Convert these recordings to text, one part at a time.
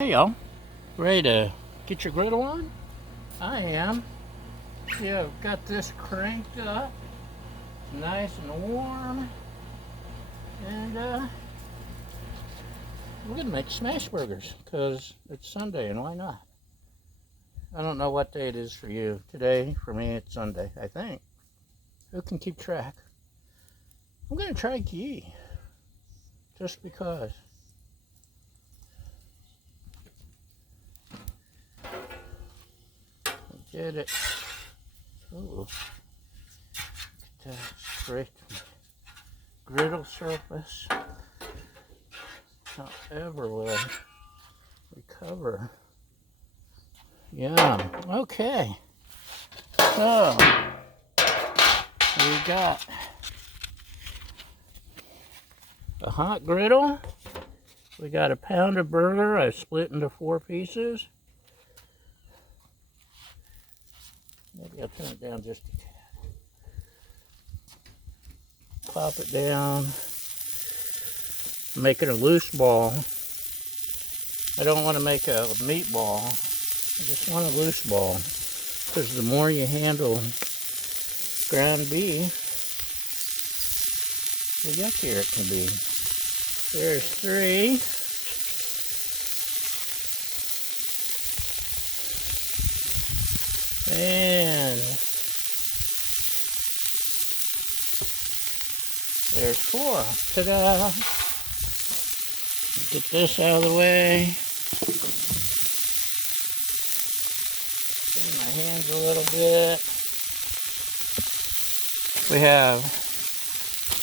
Hey y'all, ready to get your griddle on? I am. See, I've got this cranked up, nice and warm, and we're gonna make smash burgers because it's Sunday and why not? I don't know what day it is for you. Today, for me, it's Sunday, I think. Who can keep track? I'm gonna try ghee, just because. Get it. Ooh. Get that straight griddle surface. However will recover. Yum. Okay. So we got a hot griddle. We got a pound of burger I split into 4 pieces. Maybe I'll turn it down just a tad. Pop it down. Make it a loose ball. I don't want to make a meatball. I just want a loose ball. Because the more you handle ground beef, the yuckier it can be. There's 3. And there's 4. Ta-da! Get this out of the way. Clean my hands a little bit. We have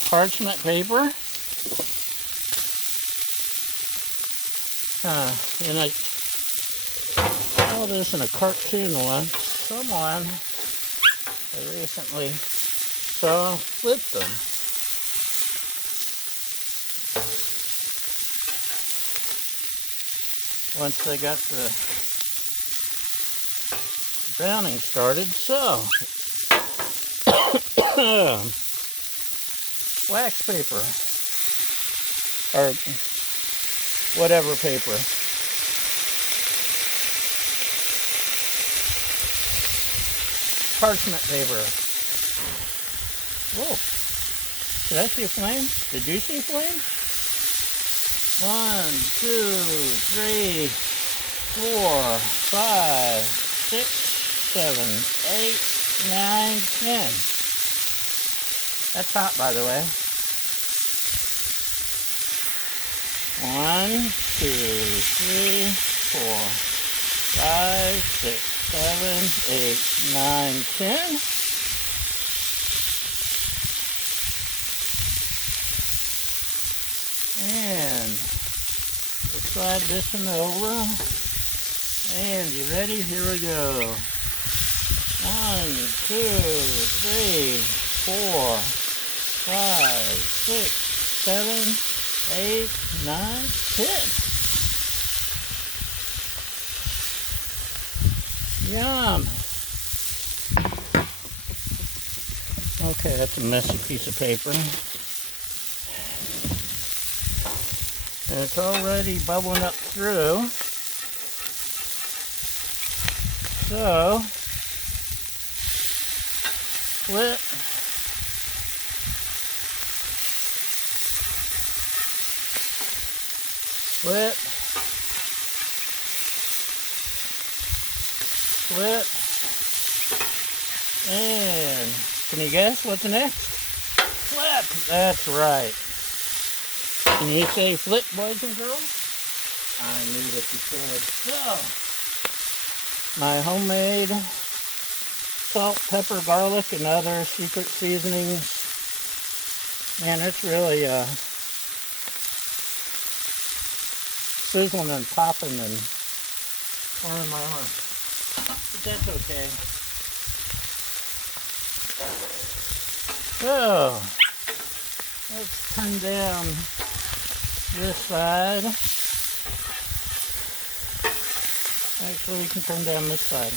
parchment paper. And I saw this in a cartoon once. Someone I recently saw flip them. Once they got the browning started, so wax paper or whatever paper. Parchment paper. Whoa. Did I see a flame? Did you see a flame? 1, 2, 3, 4, 5, 6, 7, 8, 9, 10. That's hot, by the way. 1, 2, 3, 4, 5, 6, 7, 8, 9, 10. And we'll slide this one over. And you ready? Here we go. 1, 2, 3, 4, 5, 6, 7, 8, 9, 10. Yum. Okay, that's a messy piece of paper. And it's already bubbling up through. So, flip. Flip. Flip. And can you guess what's next? Flip. That's right. Can you say flip, boys and girls? I knew that you could. So, my homemade salt, pepper, garlic, and other secret seasonings. Man, it's really sizzling and popping and pouring my arm. But that's okay. So, let's turn down this side. Actually, we can turn down this side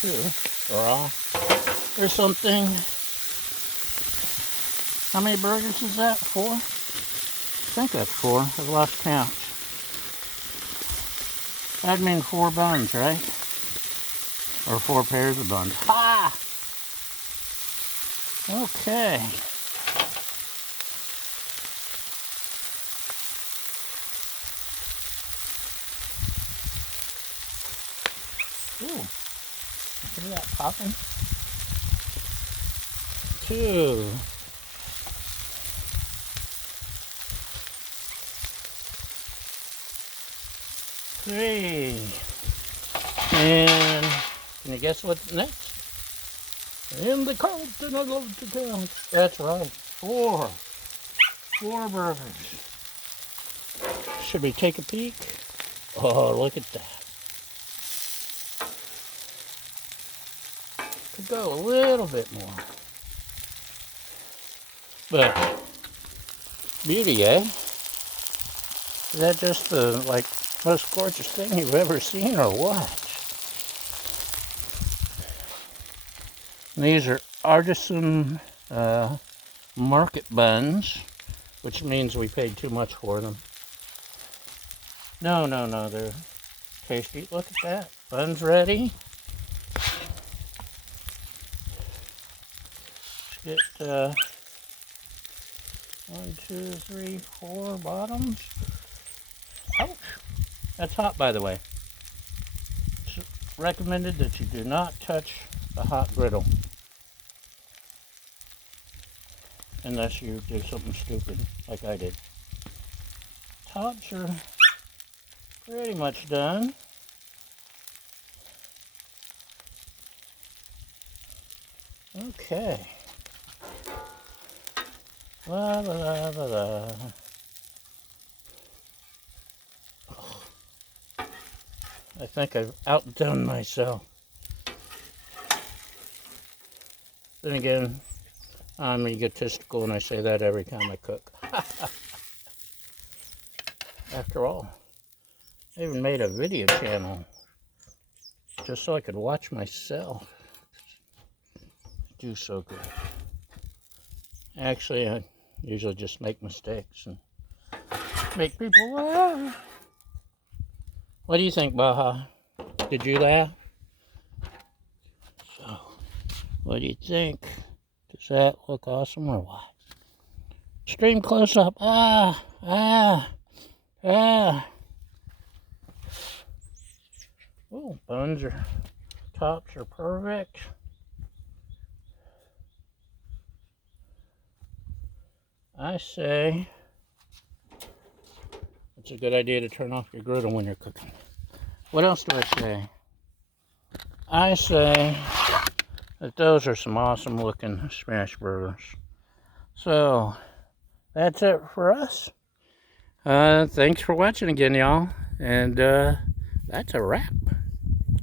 too. Or there's something. How many burgers is that? 4? I think that's 4. I've lost count. That'd mean 4 buns, right? Or 4 pairs of buns. Ha! Okay. Ooh. Look at that popping. 2. 3. And can you guess what's next? In the Carlton, I love to count. That's right. 4. 4 burgers. Should we take a peek? Oh, look at that. Could go a little bit more. But beauty, eh? Is that just the most gorgeous thing you've ever seen, or what? And these are artisan market buns, which means we paid too much for them. No, they're tasty. Look at that. Buns ready. Let's get 1, 2, 3, 4 bottoms. Ouch! That's hot, by the way. It's recommended that you do not touch the hot griddle unless you do something stupid like I did. Tops are pretty much done. Okay. La la la la la. Oh. I think I've outdone myself. Then again, I'm egotistical and I say that every time I cook. After all, I even made a video channel just so I could watch myself do so good. Actually, I usually just make mistakes and make people laugh. What do you think, Baja? Did you laugh? So, what do you think? Does that look awesome or what? Extreme close up. Ah. Oh, tops are perfect. I say it's a good idea to turn off your griddle when you're cooking. What else do I say? I say that those are some awesome looking smash burgers. So that's it for us. Thanks for watching again, y'all. And that's a wrap.